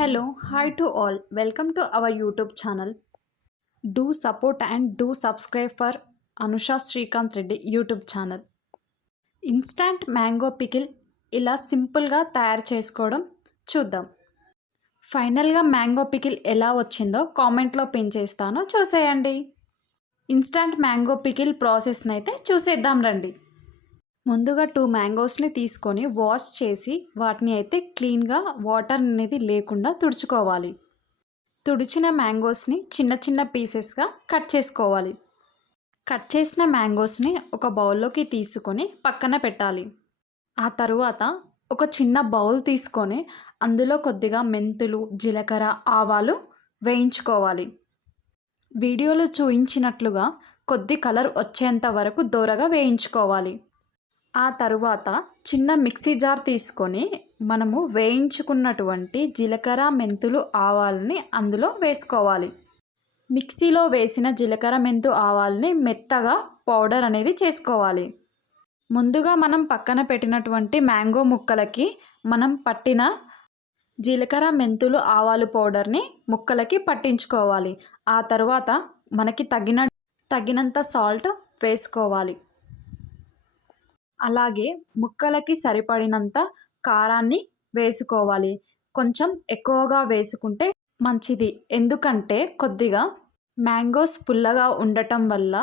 Hello, hi to all. Welcome to our YouTube channel. Do support and do subscribe for Anusha Srikanth Reddy YouTube channel. Instant mango pickle ఇలా సింపుల్గా తయారు చేసుకోవడం చూద్దాం. ఫైనల్గా mango pickle ఎలా వచ్చిందో కామెంట్లో పిన్ చేస్తాను, చూసేయండి. ఇన్స్టంట్ మ్యాంగో పికిల్ ప్రాసెస్ని అయితే చూసేద్దాం రండి. ముందుగా 2 మ్యాంగోస్ని తీసుకొని వాష్ చేసి వాటిని అయితే క్లీన్గా వాటర్ అనేది లేకుండా తుడుచుకోవాలి. తుడిచిన మ్యాంగోస్ని చిన్న చిన్న పీసెస్గా కట్ చేసుకోవాలి. కట్ చేసిన మ్యాంగోస్ని ఒక బౌల్లోకి తీసుకొని పక్కన పెట్టాలి. ఆ తరువాత ఒక చిన్న బౌల్ తీసుకొని అందులో కొద్దిగా మెంతులు, జీలకర్ర, ఆవాలు వేయించుకోవాలి. వీడియోలో చూపించినట్లుగా కొద్ది కలర్ వచ్చేంత వరకు దోరగా వేయించుకోవాలి. ఆ తరువాత చిన్న మిక్సీ జార్ తీసుకొని మనము వేయించుకున్నటువంటి జీలకర్ర, మెంతులు, ఆవాలని అందులో వేసుకోవాలి. మిక్సీలో వేసిన జీలకర్ర, మెంతు, ఆవాలని మెత్తగా పౌడర్ అనేది చేసుకోవాలి. ముందుగా మనం పక్కన పెట్టినటువంటి మ్యాంగో ముక్కలకి మనం పట్టిన జీలకర్ర, మెంతులు, ఆవాలు పౌడర్ని ముక్కలకి పట్టించుకోవాలి. ఆ తర్వాత మనకి తగినంత సాల్ట్ వేసుకోవాలి. అలాగే ముక్కలకి సరిపడినంత కారాన్ని వేసుకోవాలి. కొంచెం ఎక్కువగా వేసుకుంటే మంచిది, ఎందుకంటే కొద్దిగా మ్యాంగోస్ పుల్లగా ఉండటం వల్ల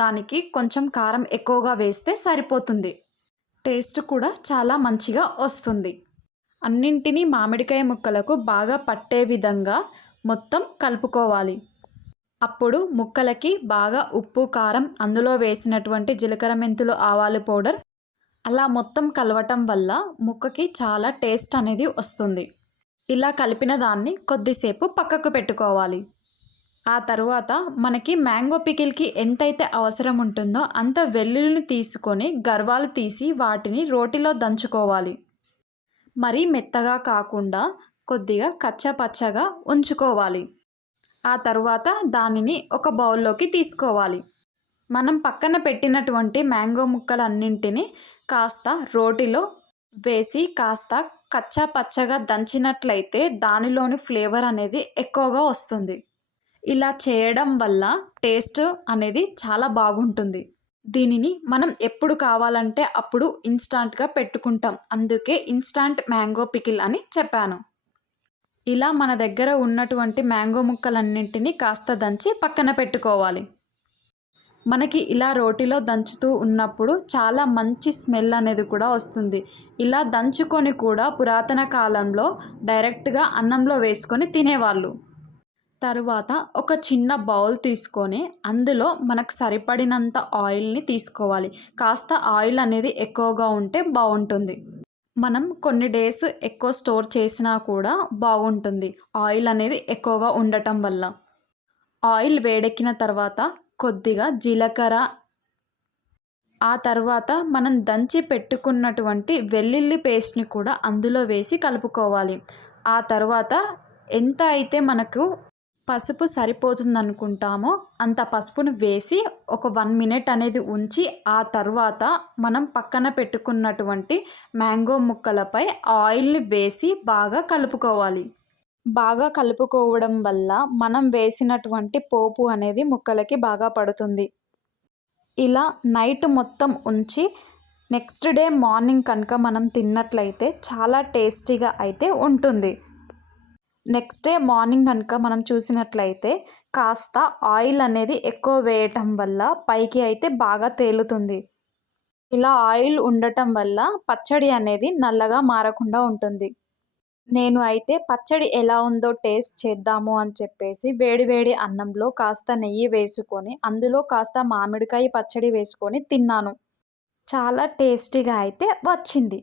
దానికి కొంచెం కారం ఎక్కువగా వేస్తే సరిపోతుంది. టేస్ట్ కూడా చాలా మంచిగా వస్తుంది. అన్నింటినీ మామిడికాయ ముక్కలకు బాగా పట్టే విధంగా మొత్తం కలుపుకోవాలి. అప్పుడు ముక్కలకి బాగా ఉప్పు, కారం, అందులో వేసినటువంటి జీలకర్ర, మెంతులు, ఆవాలు పౌడర్ అలా మొత్తం కలవటం వల్ల ముక్కకి చాలా టేస్ట్ అనేది వస్తుంది. ఇలా కలిపిన దాన్ని కొద్దిసేపు పక్కకు పెట్టుకోవాలి. ఆ తరువాత మనకి మ్యాంగో పికిల్కి ఎంతైతే అవసరం ఉంటుందో అంత వెల్లుల్లిని తీసుకొని గర్వాలు తీసి వాటిని రోటిలో దంచుకోవాలి. మరీ మెత్తగా కాకుండా కొద్దిగా కచ్చపచ్చగా ఉంచుకోవాలి. ఆ తరువాత దానిని ఒక బౌల్లోకి తీసుకోవాలి. మనం పక్కన పెట్టినటువంటి మ్యాంగో ముక్కలన్నింటినీ కాస్త రోటిలో వేసి కాస్త కచ్చా పచ్చగా దంచినట్లయితే దానిలోని ఫ్లేవర్ అనేది ఎక్కువగా వస్తుంది. ఇలా చేయడం వల్ల టేస్ట్ అనేది చాలా బాగుంటుంది. దీనిని మనం ఎప్పుడు కావాలంటే అప్పుడు ఇన్స్టాంట్గా పెట్టుకుంటాం, అందుకే ఇన్స్టాంట్ మ్యాంగో పికిల్ అని చెప్పాను. ఇలా మన దగ్గర ఉన్నటువంటి మ్యాంగో ముక్కలన్నింటినీ కాస్త దంచి పక్కన పెట్టుకోవాలి. మనకి ఇలా రోటిలో దంచుతూ ఉన్నప్పుడు చాలా మంచి స్మెల్ అనేది కూడా వస్తుంది. ఇలా దంచుకొని కూడా పురాతన కాలంలో డైరెక్ట్గా అన్నంలో వేసుకొని తినేవాళ్ళు. తరువాత ఒక చిన్న బౌల్ తీసుకొని అందులో మనకు సరిపడినంత ఆయిల్ని తీసుకోవాలి. కాస్త ఆయిల్ అనేది ఎక్కువగా ఉంటే బాగుంటుంది. మనం కొన్ని డేస్ ఎక్కువ స్టోర్ చేసినా కూడా బాగుంటుంది ఆయిల్ అనేది ఎక్కువగా ఉండటం వల్ల. ఆయిల్ వేడెక్కిన తర్వాత కొద్దిగా జీలకర్ర, ఆ తర్వాత మనం దంచి పెట్టుకున్నటువంటి వెల్లుల్లి పేస్ట్ని కూడా అందులో వేసి కలుపుకోవాలి. ఆ తర్వాత ఎంత అయితే మనకు పసుపు సరిపోతుందనుకుంటామో అంత పసుపును వేసి ఒక 1 మినిట్ అనేది ఉంచి ఆ తర్వాత మనం పక్కన పెట్టుకున్నటువంటి మ్యాంగో ముక్కలపై ఆయిల్ని వేసి బాగా కలుపుకోవాలి. బాగా కలుపుకోవడం వల్ల మనం వేసినటువంటి పోపు అనేది ముక్కలకి బాగా పడుతుంది. ఇలా నైట్ మొత్తం ఉంచి నెక్స్ట్ డే మార్నింగ్ కనుక మనం తిన్నట్లయితే చాలా టేస్టీగా అయితే ఉంటుంది. నెక్స్ట్ డే మార్నింగ్ కనుక మనం చూసినట్లయితే కాస్త ఆయిల్ అనేది ఎక్కువ వేయటం వల్ల పైకి అయితే బాగా తేలుతుంది. ఇలా ఆయిల్ ఉండటం వల్ల పచ్చడి అనేది నల్లగా మారకుండా ఉంటుంది. నేను అయితే పచ్చడి ఎలా ఉందో టేస్ట్ చేద్దాము అని చెప్పేసి వేడి అన్నంలో కాస్త నెయ్యి వేసుకొని అందులో కాస్త మామిడికాయ పచ్చడి వేసుకొని తిన్నాను. చాలా టేస్టీగా అయితే వచ్చింది.